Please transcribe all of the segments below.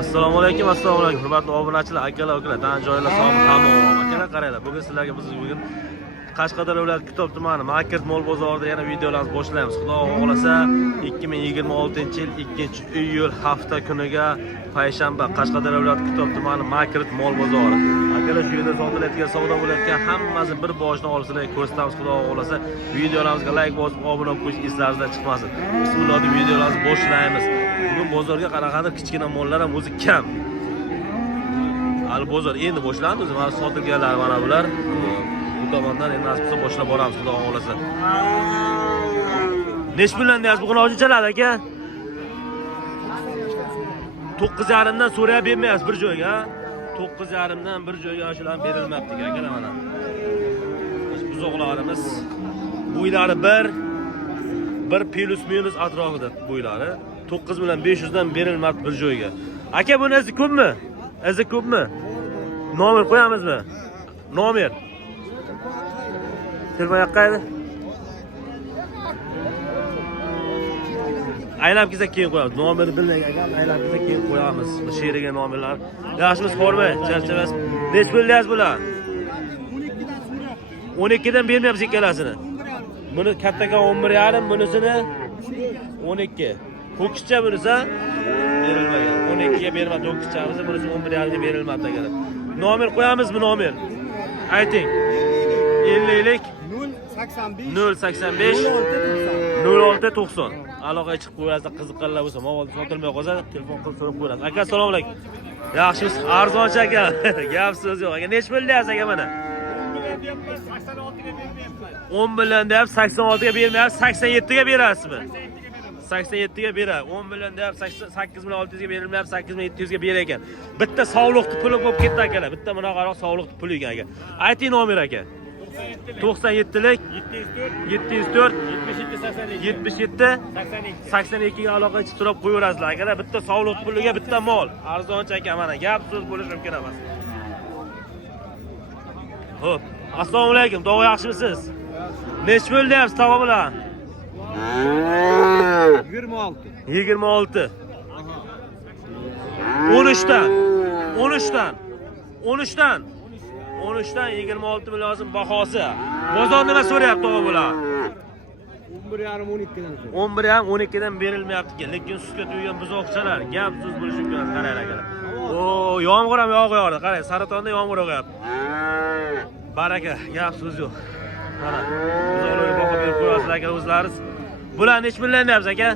Assalomu alaykum, hurmatli obunachilar, akalar, ukalar, tan joylar sog' tamom. Akalar qaranglar, bugun sizlarga bugun Qashqadaryo viloyati Kitob tumani Market Mol bozorida yana videolarimizni boshlaymiz. Xudo xolasa 2026-yil 2-iyul hafta kuniga payshanba Qashqadaryo viloyati Kitob tumani Market Mol bozori. Akalar shu yerda sotilayotgan, savdo bo'layotgan hammasi bir boshdan olsizlar ko'rsatamiz. Xudo xolasa videolarimizga like bosib, obuna bo'lish eslaringizdan chiqmasin. Bismillah deb videolarimizni boshlaymiz. Bugun bozorga qaraganda kichkina mollar ham o'zi kam. Hali bozor endi boshlandi, o'zi mana sotilganlar mana bular. Bu tomondan endi nasib bo'lsa boshlab boramiz, xudo xolasa. Nech puldan deyapsiz bugun hojinchalar aka? 9,5 dan so'rab bermayapsiz bir joyga. 9,5 dan bir joyga shular berilmabdi akalar mana. Buzoqlarimiz bo'ylari bir plus minus atrofida bo'ylari. 9,500 dan berilmabdi bir joyga. Aka buni izi ko'pmi? Izi ko'pmi? Nomer qo'yamizmi? Nomer. Telefon yoqqaydi. Aylab kelsa keyin qo'yamiz. Nomerni bilmagan ekan, aylab kelsa keyin qo'yamiz. Bu sheriga nomerlar. Yaxshimiz, hormay, charchamas. Nech pul deyapsiz bular? 12 dan bermayapsiz ikkalasini. Buni kattaga 11,5, bunisini 12. Ho'kizcha bunisi berilmagan. 12 ga bermadi, ho'kizchamiz bunisi 11,5 ga berilmadi akalar. Nomer qo'yamizmi nomer? Ayting. 50lik 085 0690. Aloqaga chiqib qo'yasiz, qiziqqanlar bo'lsa, mavol sotilmay qolsa, telefon qilib so'rab qo'yasiz. Aka, assalomu alaykum. Yaxshimiz, arzonchi aka. Gap so'z yo'q. Aka, nech pul deyapsiz aka mana? 10 million deyapsiz, 86 ga bermayapsiz, 87 ga berasizmi? 87 ga berar. 10 million deyapsiz, 8,600 ga berilmayapti, 8,700 ga berar ekan. Bitta sog'liqni puli bo'lib ketdi akalar. Bitta bunaqaroq sog'liqni puli ekan aka. Ayting nomer aka. 97lik 704 77 82 ga aloqa chiqib turib qo'yaverasizlar akalar. Bitta sog'liq puliga bitta mol. Arzonchi aka mana gap so'z bo'lishi mumkin emas. Xo'p, assalomu alaykum. Tog'a yaxshimisiz? Nech pul deyapsiz tog'a bilan? 26. 26. 13dan 26 million lozim bahosi. Bozor nima so'rayapti tog'a bular? 11,5 12 dan. 11,5 12 dan berilmayapti ekan, lekin sutga to'ygan buzoqchalar gap so'z bo'lishi mumkin emas, qarang akalar. O, yomg'ir ham yog'yapti, qarang, Saratonda yomg'ir yog'yapti. Baraka, gap so'z yo'q. Mana, buzoqlarga baho berib qo'yasizlar aka o'zlaringiz. Bular nech million deyapsiz aka?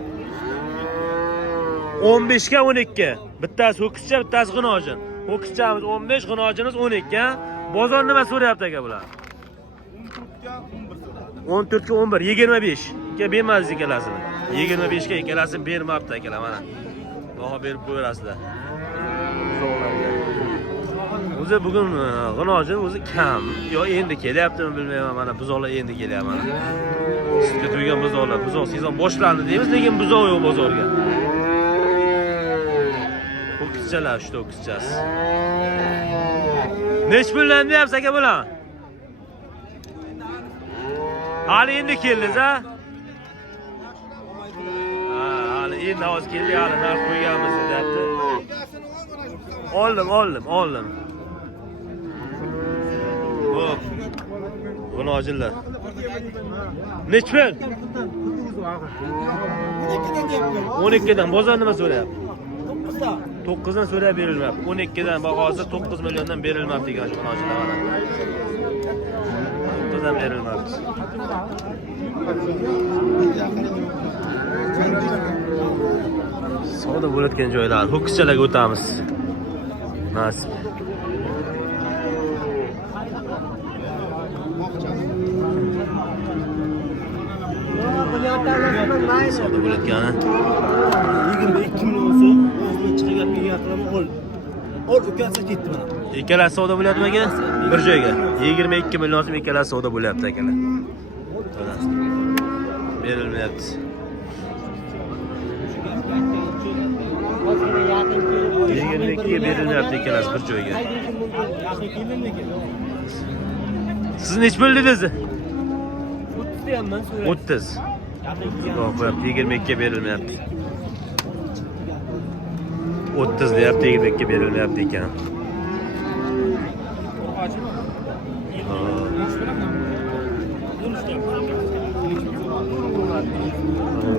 15 ga 12. Bittasi ho'kizcha, bittasi g'inojin. Ho'kizchamiz 15, g'inojimiz 12. Bozor nima so'rayapti aka bular? 14 ga 11, 25 ga bermadi ikkalasini. 25 ga ikkalasini bermabdi akalar mana. Baho berib qo'yasizlar. O'zi bugun g'inojin o'zi kam. Yo endi kelyaptimi bilmayman, mana buzoqlar endi kelyapti mana. Sizga to'ygan buzoqlar, buzoq sezon boshlandi deymiz, lekin buzoq yo'q bozorga. Ho'kizchalar, shu ho'kizchasi. Nech puldan deyapsiz aka bular? Hali endi keldingiz a? Hali endi hozir keldik, hali narx qo'yganmiz deyapti. Oldim. Xo'p. Buni ojinlar. Nech pul? 12 dan. Bozor nima so'rayapti? 9 dan so'rab berilmayapti. 12 dan bahosi 9 milliondan berilmabdi degan shu ojinlar mana. 9 dan berilmabdi. Savdo bo'layotgan joylar, ho'kizchalarga o'tamiz. Nasib. Savdo bo'layotgani 22 million so'm o'zini chiqarib kelgan ol. Ol ukasi ketdi mana. Ikkalasi savdo bo'lyaptimi aka? Bir joyga 22 million so'm ikkalasi savdo bo'lyapti akalar. Berilmayapti. 22 ga berilmayapti ikkalasi bir joyga. Siz nech pul dedingiz? 30 deyapman so'rayapti. 30. Yo'q, 22 ga berilmayapti. 30 deyapti, 22 berilmayapti ekan.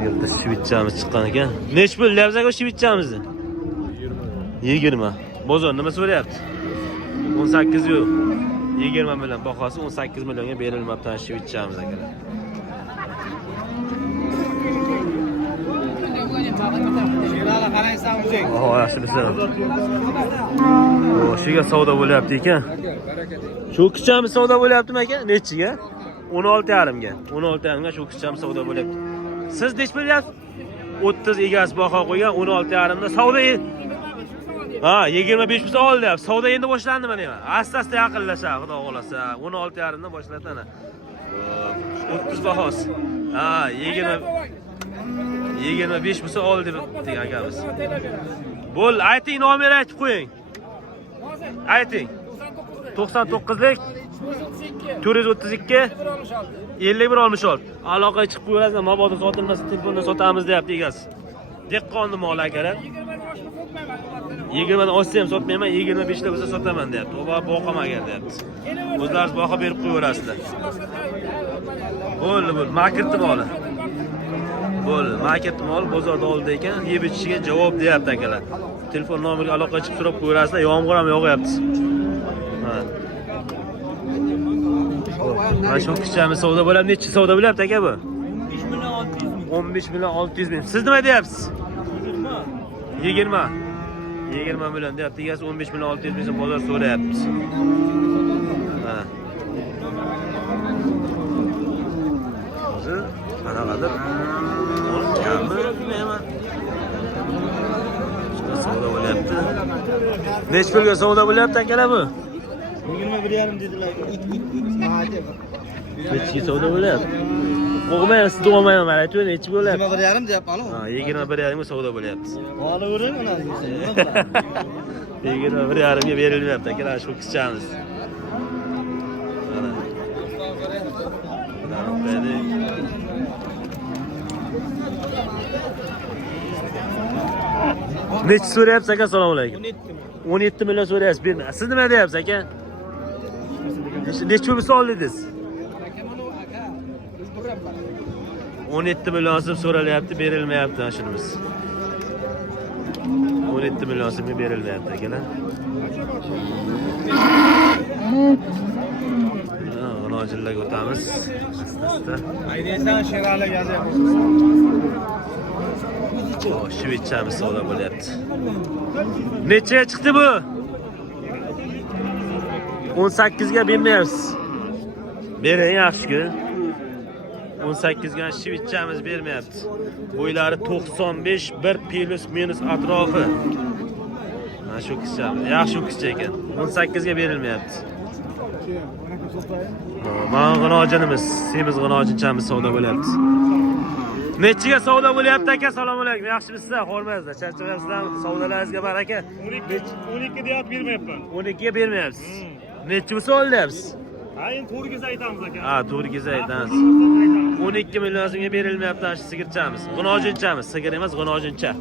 Yerda shvitchamiz chiqqan ekan. Nech pul deyapsiz aka shvitchamizni? 20. Bozor nima so'rayapti? 18 yo'q. 20 million bahosi 18 millionga berilmabdi shvitchamiz akalar. Yaxshi bizlar. O'shiga savdo bo'lyapti ekan. Shu kichamiz savdo bo'lyaptimi aka? Nechiga? 16,5 ga. 16,5 ga shu kichamiz savdo bo'lyapti. Siz nech bilyapsiz? 30 egasi baho qo'ygan 16,5 da savdo. Ha, 25 pul olyapti. Savdo endi boshlandi mana. Asta-asta yaqinlashadi, xudo xolasa. 16,5 dan boshladi ana. 30 bahosi. Ha, 25 pul oldi degan akamiz. Bo'l, ayting, nomer aytib qo'ying. Ayting. 99lik 432 51 olmishol. Aloqa chiqib qo'yasizlar, mabodo sotilmasa telefondan sotamiz deyapti egasi. Deqqonni mol akalar. 20 dan oshsa ham sotmayman, 25 da bo'lsa sotaman deyapti. U boqaman agar deyapti. O'zlaringiz baho berib qo'yaverasizlar. Bo'ldi, marketni moli. Bo'ldi, marketni mol bozorda oldi ekan, yeb ichishiga javob deyapti akalar. Telefon nomeriga aloqa chiqib so'rab qo'yaverasizlar, yomg'ir ham yog'yapti. Ha. Mana shu kichkina savdo bo'lyapti. Necha savdo bo'lyapti aka bu? 15 million 600 ming. Siz nima deyapsiz? 20 million deyapti. Egasi 15 million 600 ming bozor so'rayapti. Ha. Hozir qanaqadir savdo bo'lyapti. Nech pulga savdo bo'lyapti akalar bu? 21,5 dedilar. Nechi savdo bo'lyapti? Qo'g'maysiz, duomayman, mana aytib nechi bo'lyapti? 21,5 deyapman. Ha, 21,5 ga savdo bo'lyapti. Olavering uni. 21,5 ga berilmayapti akalar, shu kichkamiz. Mana. Nechi so'rayapsiz aka? Assalomu alaykum. 17 million so'rayapsiz, bermaysiz. Siz nima deyapsiz aka? Nechi pul soldingiz? 17 million so'm so'ralyapti, berilmayapti shunimiz. 17 million so'mga berilmayapti akalar. G'anojillarga o'tamiz. Asta-asta. Aytaysan, sherali yozyapsiz. Shvetsiyamiz savdo bo'lyapti. Nechaga chiqdi bu? 18 ga bermayapsiz. Bering yaxshi-ku. 18 ga shvetsiyamiz bermayapti. Bo'ylari 95, 1 plus minus atrofi. Mana shu kichkamiz. Yaxshi kichik ekan. 18 ga berilmayapti. Mana g'anojinimiz, semiz g'anojinchamiz savdo bo'lyapti. Nechiga savdo bo'lyapti aka? Assalomu alaykum. Yaxshimisizlar? Xo'rmaysizlar? Charchamayapsizlar? Savdolaringizga baraka. 12 deyap bermayapman. 12 ga bermayapsiz. Nechi pul olyapsiz? Ayin to'rgiz aytamiz aka. Ha, to'rgiz aytamiz. 12 million so'mga berilmayapti shu sigirchamiz. G'anojinchamiz, sigir emas, g'anojincha.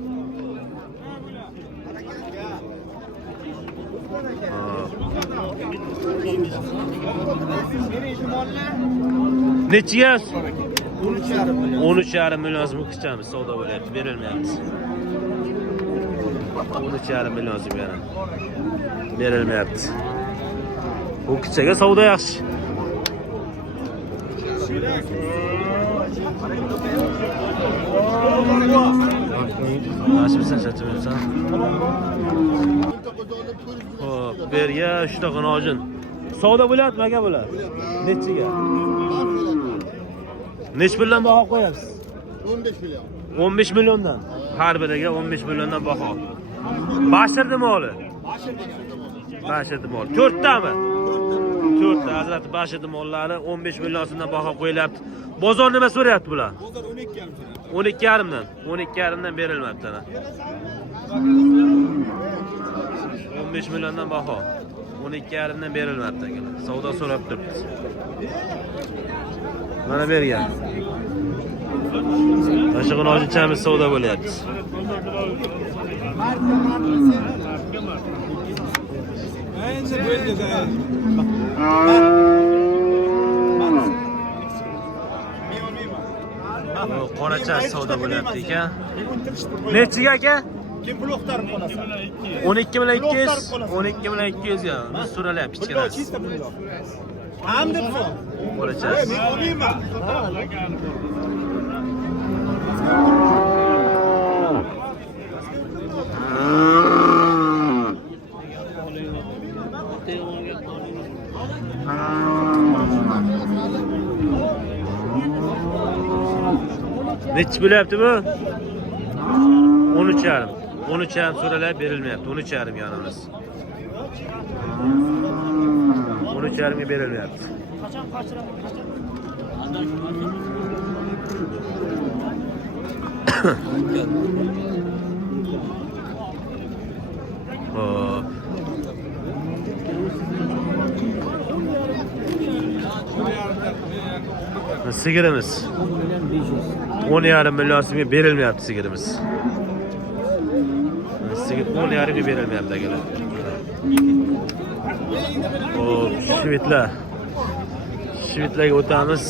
Nechiga? 13,5 million so'm kichkamiz savdo bo'lyapti, berilmayapti. 13,5 million so'm yana. Berilmayapti. Bu kichaga savdo yaxshi. Yaxshimisan, charchamayapsan? Xo'p, berga 3 ta g'anojin. Savdo bo'lyapti aka bular? Nechiga? Nech puldan baho qo'yapsiz? 15 million. 15 milliondan. Har biriga 15 milliondan baho. Bashirdi moli? Bashirdi mol. 4 tami? 4 ta hazrati bashirdi mollari 15 million so'mdan baho qo'yilyapti. Bozor nima so'rayapti bular? Bozor 12,5. 12,5 dan. 12,5 dan berilmayapti ana. 15 milliondan baho. 12,5 dan berilmayapti akalar. Savdo so'rab turibdi. Mana bergan. Mana shu nojichamiz savdo bo'lyapti. Qoracha savdo bo'lyapti ekan. Nechiga aka? Kim pul o'xtarib qolasan? 12 bilan 200, 12 bilan 200 ga. Biz so'ralyapti kichkinasi. Ham debsan. Qoracha. Men olmayman. Nechi bo'lyapti bu? 13,5. 13,5 so'ralab berilmayapti. 13,5 yonimiz. 13,5 ga berilmayapti. Hop. Sigirimiz 10,5 million so'mga berilmayapti sigirimiz. Sigir 10,5 ga berilmayapti akalar. Hop, Shvitlarga o'tamiz.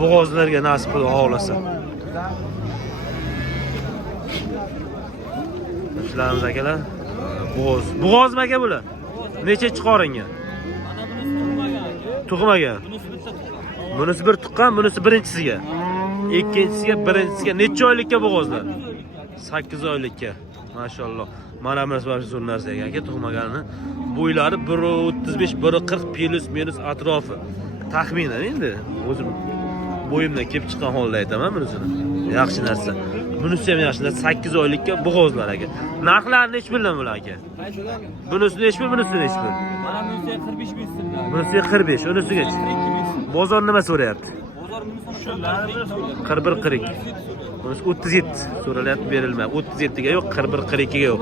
Bo'g'ozlarga nasib qilib xohlasa. Ishlarimiz akalar. Bo'g'oz aka bular. Necha chiqoringa? Tug'magan. Bunisi bir tuqqan, bunisi birinchisiga. Ikkinchisiga, birinchisiga necha oylikka bo'g'ozlar? 8 oylikka. Maşallah. Mana bu narsa ekan aka tug'maganini. Bo'ylari 1.35, 1.40 plus minus atrofi. Taxminan endi o'zim bo'yimdan kelib chiqqan holda aytaman bunisini. Yaxshi narsa. Bunisi ham yaxshi narsa. 8 oylikka bo'g'ozlar aka. Narxlari nech puldan bular aka? Bunisi nech pul, bunisi nech pul? Mana bunisiga 45 ming so'm. Bunisiga 45, unisiga. Bozor nima so'rayapti? Bozor bunisi 41-42. Bunisi 37 so'ralyapti, berilmayapti. 37 ga yo'q, 41-42 ga yo'q.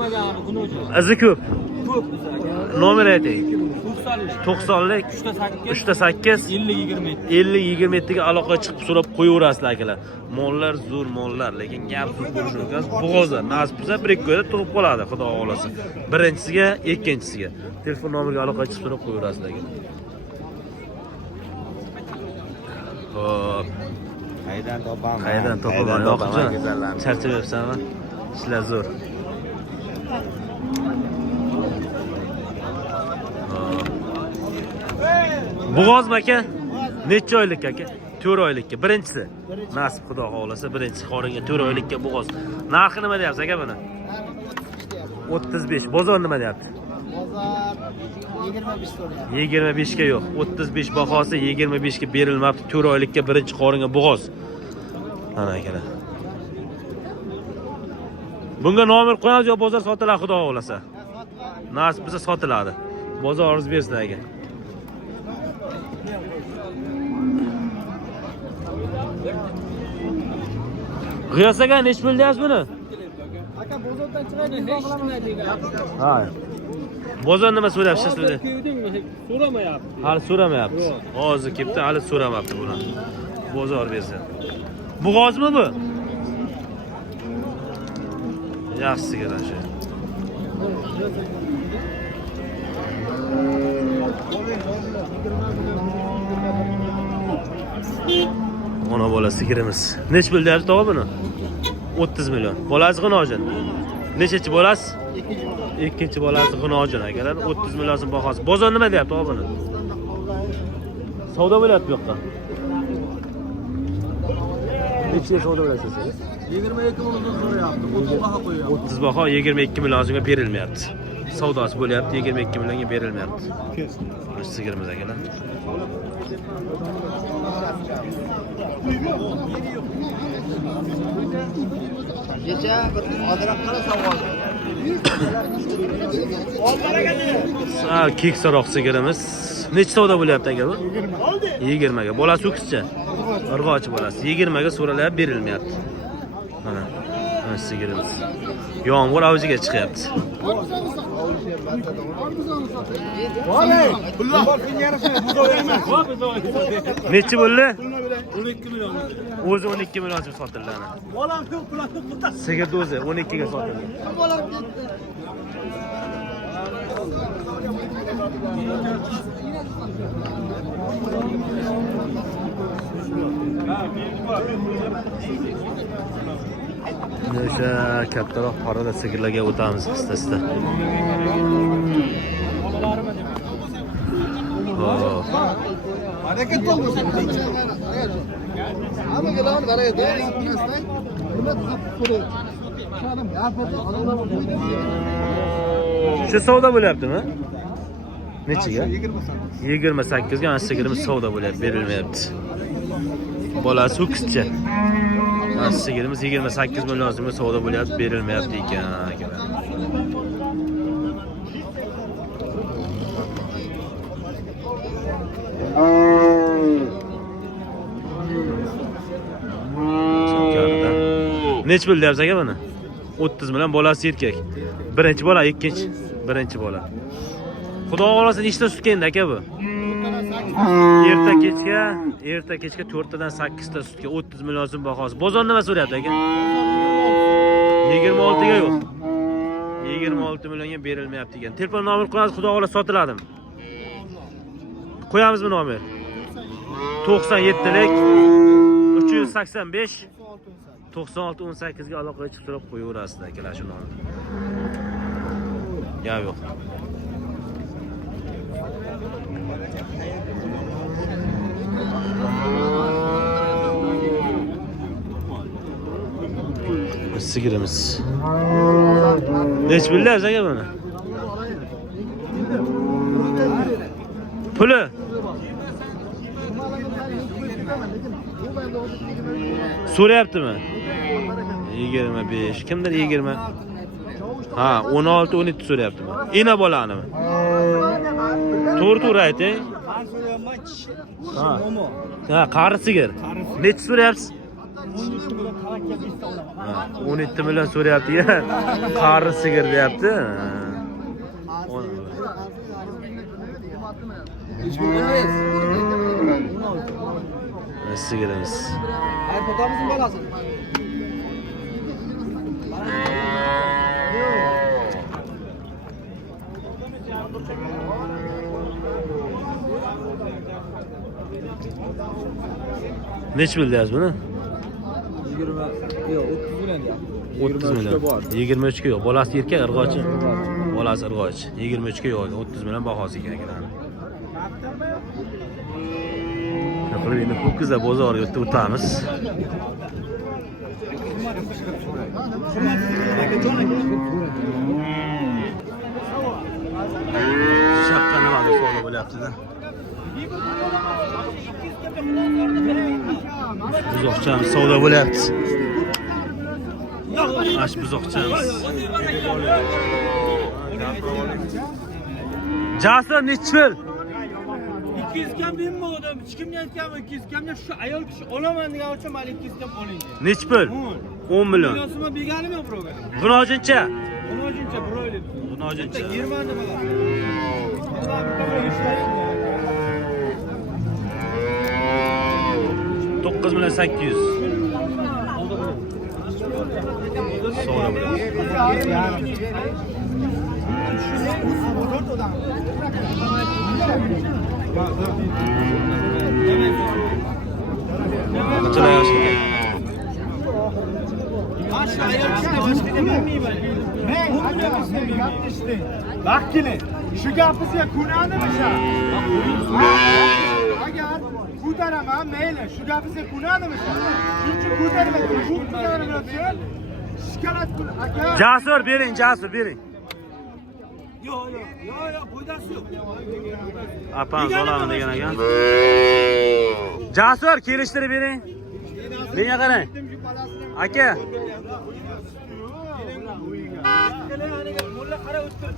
Izi ko'p. Ko'p. Nomer ayting. 90lik 90lik 3-8 50-27 ga aloqa chiqib so'rab qo'yaverasizlar akalar. Mollar zo'r mollar, lekin gap zo'r bo'lishi mumkin. Bo'g'ozlar nasib bo'lsa bir ikki oyda tug'ib qoladi, xudo xolasa. Birinchisiga, ikkinchisiga telefon nomeriga aloqa chiqib so'rab qo'yaverasizlar. Hop. Qaydan topaman? Yo'qmi? Charchamayapsanmi? Ishlar zo'r. Bo'g'ozmi aka? Necha oylik aka? 4 oylikka. Birinchisi. Nasib xudo xolasa, birinchi qoringa 4 oylikka bo'g'oz. Narxi nima deyapsiz aka buni? 35. Bozor nima deyapti? Bozor 25 so'rayapti. 25 ga yo'q. 35 bahosi 25 ga berilmabdi. 4 oylikka birinchi qoringa bo'g'oz. Mana akalar. Bunga nomer qo'yamiz yo bozor sotiladi xudo xolasa. Nasib bo'lsa sotiladi. Bozoringiz bersin aka. G'iyos aka nech pul deyapsiz buni? Aka bozordan chiqadi, nima Ha. Bozor nima so'rayapsiz sizlar? so'ramayapti. Hali so'ramayapti. Hozir kelibdi, hali so'ramabdi buni. Bozor bersa. Bo'g'ozmi bu? Yaxshi sigir shu. Ona bola sigirimiz. Nech pul deyapsiz tog'a buni? 30 million. Bolasi g'inojin. Nechachi bolasi? Ikkinchi bolasi g'inojin akalar. 30 million so'm bahosi. Bozor nima deyapti tog'a buni? Savdo bo'lyapti bu yoqqa. Necha savdo bo'lyapsiz? 22 million so'rayapti. 30 baho qo'yyapti. 30 baho 22 million so'mga berilmayapti. Savdosi bo'lyapti, 22 millionga berilmayapti. Sigirimiz akalar. Kecha bir odirab qara savol. Ha, keksaroq sigirimiz. Necha savdo bo'lyapti aka bu? 20 ga. Bolasi o'kischa. Irg'ochi bolasi. 20 ga so'ralab berilmayapti. Mana. Mana sigirimiz. Yomg'ir avjiga chiqyapti. Nechi bo'ldi? 12 milyon. O'zi 12 million deb sotildi ana. Bolam yo'q, bularni qutaq. Sigirni o'zi 12 ga sotildi. O'sha kattaroq qorada sigirlarga o'tamiz asta-asta. Hop. Hareket olmasın. Ama gelen karaya da. Shu savdo bo'lyaptimi? Nechiga? 28 ga ana sigirimiz savdo bo'lyapti, berilmayapti. Bolasi ho'kizcha. Mana sigirimiz 28 million so'mga savdo bo'lyapti, berilmayapti ekan. Nech pul deyapsiz aka buni? 30 million, bolasi erkak. Birinchi bola, ikkinchi, birinchi bola. Xudo xolasa nechta sutga endi aka bu? Erta kechga 4 tadan 8 ta sutga 30 million so'm bahosi. Bozor nima so'rayapti aka? 26 ga yo'q. 26 millionga berilmayapti ekan. Telefon nomer qo'yasiz, xudo xolasa sotiladimi? Qo'yamizmi nomer? 97lik 385 9618 ga aloqaga chiqib turib qo'yaverasiz akalar shu nomni. Gap yo'q. Sigirimiz. Nech bilasiz aka buni? Puli? So'rayaptimi? 25. Kimdir 20? Ha, 16, 17 so'rayaptimi? Ina bolanimi? To'g'ri ayting. Ha, qari sigir. Nech so'rayapsiz? 17 million so'rayapti ya. Qari sigir deyapti. Sigirimiz. Ay potamızın balası. Nech pul deyapsiz buni? 20 yo'q 30 million ya. 30 million. 23 ga yo'q. Bolasi erkak, irg'ochi. Bolasi irg'ochi. 23 ga yo'q. 30 million bahosi ekan akalar. Endi ho'kizlar bozoriga o'tamiz. Shaqqa nima deb savdo bo'lyapti-da? Buzoqchamiz savdo bo'lyapti. Ash buzoqchamiz. Jasur nechpil? 200 kam deymi odam? Hech kimga aytganmi 200 kamga shu ayol kishi olaman degan uchun men 200 kam oling. Nechpil? 10 million. Millionso'ma beganim yo'q birovga. G'unojincha? G'unojincha birovlar. G'unojincha. 20 nima qiladi? 9 million 800. Sonra bilan. Qanchalar yosh ekan? Boshqa ayol kishi boshqa bilmayman. Men bak keling. Shu gapingizga ko'nadimi sha? Agar ko'taraman, mayli. Shu gapingizga ko'nadimi sha? Shuncha ko'tarmayman. Shu ko'taraman. Shikolat qil, aka. Jasur bering, Jasur bering. Yo'q, foydasi yo'q. Apamiz olaman degan ekan. Jasur kelishtirib bering. Menga qarang. Aka. Mulla qara o'ttir.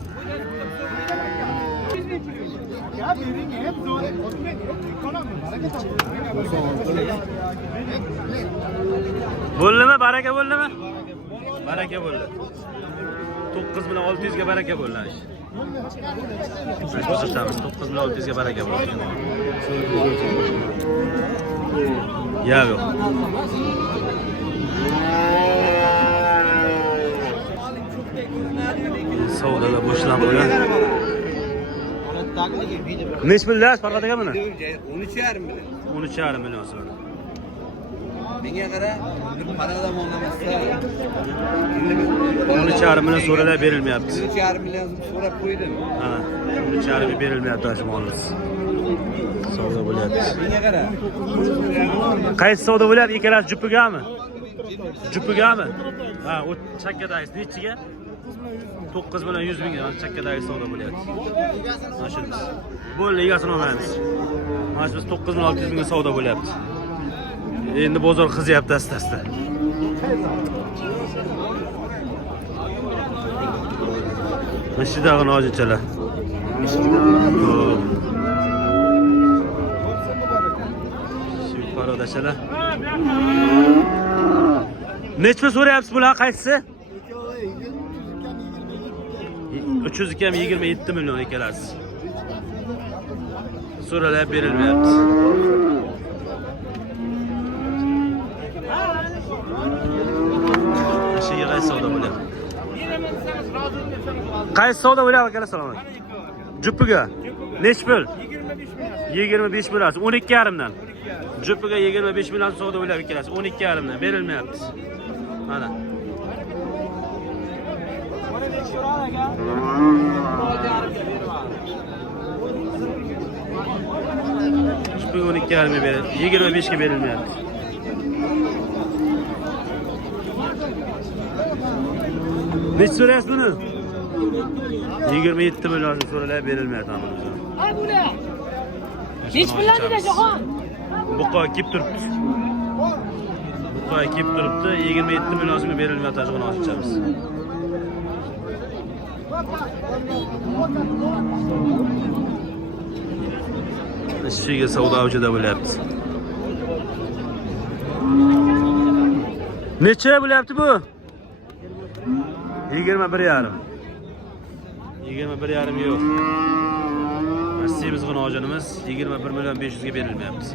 Ya bering, hep zo'r. Bo'ldimi? Baraka bo'ldimi? Baraka bo'ldi. 9 million 600 ga baraka bo'ldi. Ko'rsatamiz 9 million 600 ga baraka bo'ldi. Ya yo'q. Savdolar boshlanib qo'ygan. Nech million farqat aka buni? 13,5 million. 13,5 million so'm. Menga qara, bir paradan olmasa 13,5 million so'ralar berilmayapti. 13,5 million so'rab qo'ydim. Ha, 13,5 berilmayapti shu molimiz. Savdo bo'lyapti. Menga qara. Qaysi savdo bo'lyapti? Ikkalasi juppigami? Juppigami? Ha, o chakkadagi nechiga? 9 million 100 ming chakkadagi savdo bo'lyapti. Mana shunimiz. Bo'ldi, egasini olmaymiz. Mana shu biz 9 million 600 mingga savdo bo'lyapti. Endi bozor qizyapti asta-asta. Mana shu dag'ini hojatchalar. Shu parodachalar. Nechta so'rayapsiz bular qaysisi? 300 ham 27 million ikkalasi. So'ralar berilmayapti. Shunga qaysi savdo bo'lyapti? Qaysi savdo bo'lyapti akalar, salom alaykum. Juppiga nech pul? 25 million. 12,5 dan. Juppiga 25 million savdo bo'lyapti ikkalasi. 12,5 dan berilmayapti. Mana. Juppiga 12,5 berildi. 25 ga berilmayapti. Nech so'rayapsiz buni? 27 million so'ralar berilmayapti hamamizga. Ha bular. Nech pullar dedi Jahon? Buqa kelib turibdi. Buqa kelib turibdi. 27 million so'm berilmayapti tajg'ini ochamiz. Shunga savdo avjida bo'lyapti. Necha bo'lyapti bu? 21,5. 21,5 yo'q. Rossiyamiz g'inojonimiz 21 million 500 ga berilmayapti.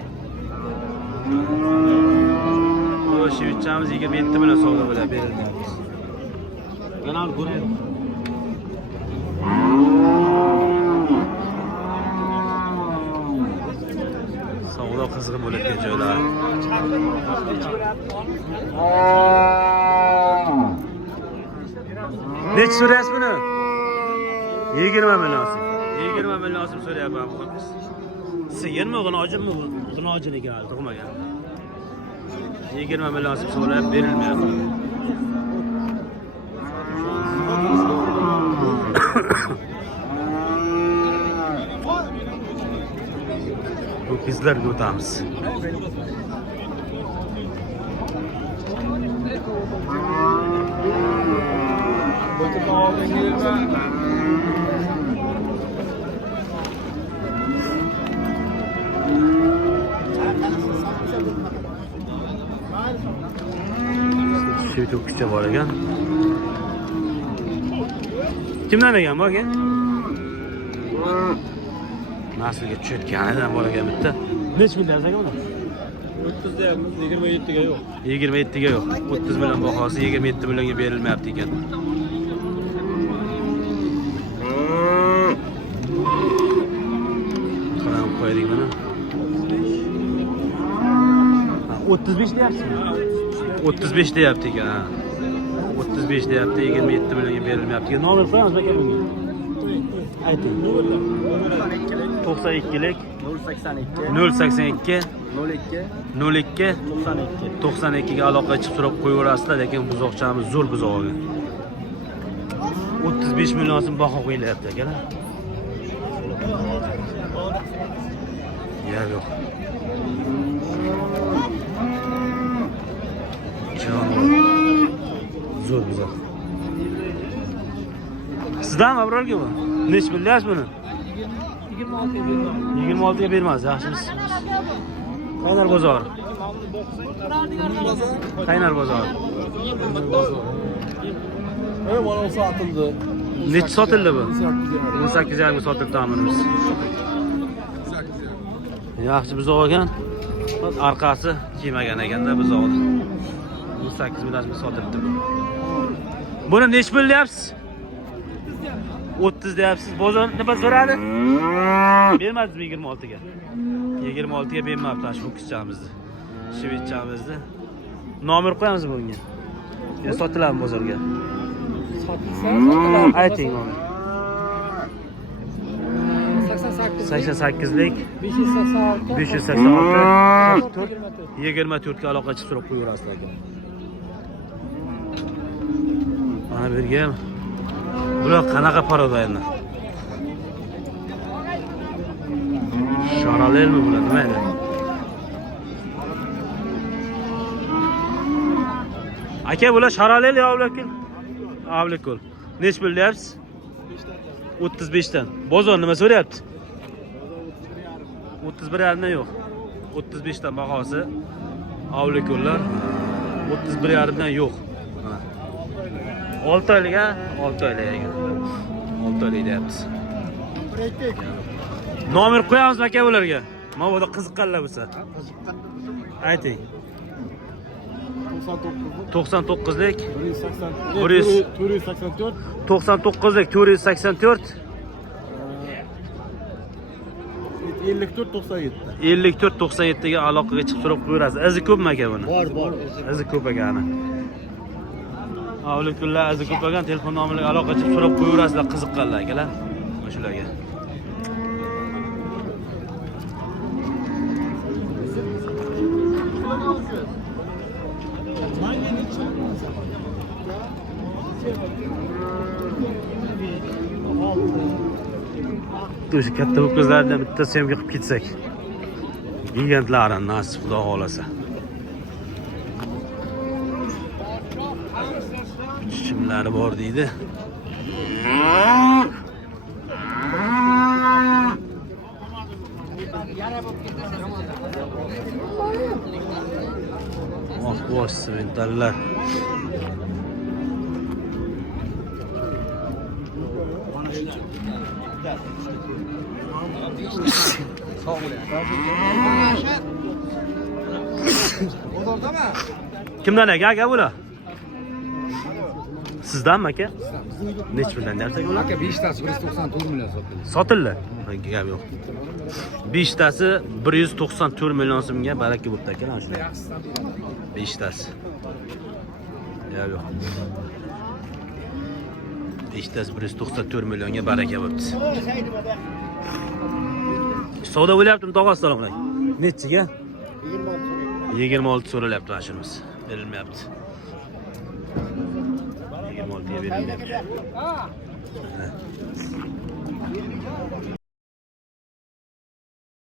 Bu shivitchamiz 27 million savdo bo'lib berilmayapti. Kanal ko'raylik. Savdo qizg'in bo'ladigan joylar. Nech so'rayapsiz buni? 20 million so'm. 20 million so'm so'rayapman. Sigirmi, g'inojinmi? G'inojin ekan, tug'magan. 20 million so'm so'rab berilmayapti. Bu bizlarga o'tamiz. Shu to'kischa bor ekan. Kimdan ekan bu aka? Naslga tushayotganidan bor ekan bitta. Nech million aka buni? 30 deyapmiz, 27 ga yo'q. 27 ga yo'q. 30 million bahosi 27 millionga berilmayapti ekan. Qarab qo'ydik buni. 35 deyapsizmi? 35 deyapti ekan. 35 deyapti, 27 millionga berilmayapti. Nomer qo'yamiz aka bunga. Ayting. 92lik 082 02 92 ga aloqa chiqib turib qo'yaverasizlar, lekin buzoqchamiz zo'r buzoq olgan. 35 million so'm baho qo'yilyapti akalar. Yo'q. Zo'r buzoq. Sizdanmi abrorga bu? Nech million buni? 26 ga bermaz, yaxshimiz. Qaynar bozor. Qaynar bozor. Mana sotildi. Nech sotildi bu? 18,5 ga sotildi ta'mirimiz. Yaxshi buzoq olgan. Arkası kiymagan ekanda biz oldi. 8 million sotilibdi. Buni nech pul deyapsiz? 30 deyapsiz. Bozor nima so'radi? Bermadingizmi 26 ga? 26 ga bermabdi shu kichamizni. Shvetsiyamizni. Nomer qo'yamizmi bunga? Ya sotiladimi bozorga? Sotilsa, Ayting uni. 88lik 586 24 ga aloqa chiqib turib qo'yaverasizlar aka. Mana bergam. Bular qanaqa paroda endi? Sharalelmi bular nima endi? Aka bular sharalel yo avlakul? Avlakul. Nech pul deyapsiz? 35 dan. Bozor nima so'rayapti? 31 dan yo'q. 35 dan bahosi. Avlakullar 31 dan yo'q. 6 oylik ha? 6 oylik ekan. 6 oylik deyapmiz. Nomer qo'yamizmi aka bularga? Mana bu qiziqqanlar bo'lsa. Ayting. 99lik 484 99lik 484 54 97 54 97 ga aloqaga chiqib turib qo'yasiz. Izi ko'pmi aka buni? Bor. Izi ko'p ekani. Avlikullar izi ko'p ekan, telefon nomeriga aloqa chiqib turib qo'yasizlar qiziqqanlar akalar. Shularga. O'sha katta ho'kizlardan bittasi ham yiqib ketsak. Gigantlardan nasib xudo xolasa. Chichimlari bor deydi. Bosh simentallar. Kimdan aka bular? Sizdanmi aka? Nech puldan deyapsiz bular? Aka 5 tasi 194 million sotildi. Sotildi. Gap yo'q. 5 tasi 194 million so'mga baraka bo'pti aka mana shu. 5 tasi. Gap yo'q. 5 tasi 194 millionga baraka bo'pti. Savdo bo'lyaptimi tog'a, assalomu alaykum. Nechiga? 26 so'ralyapti mana shunimiz. Berilmayapti. 26 ga berilmayapti.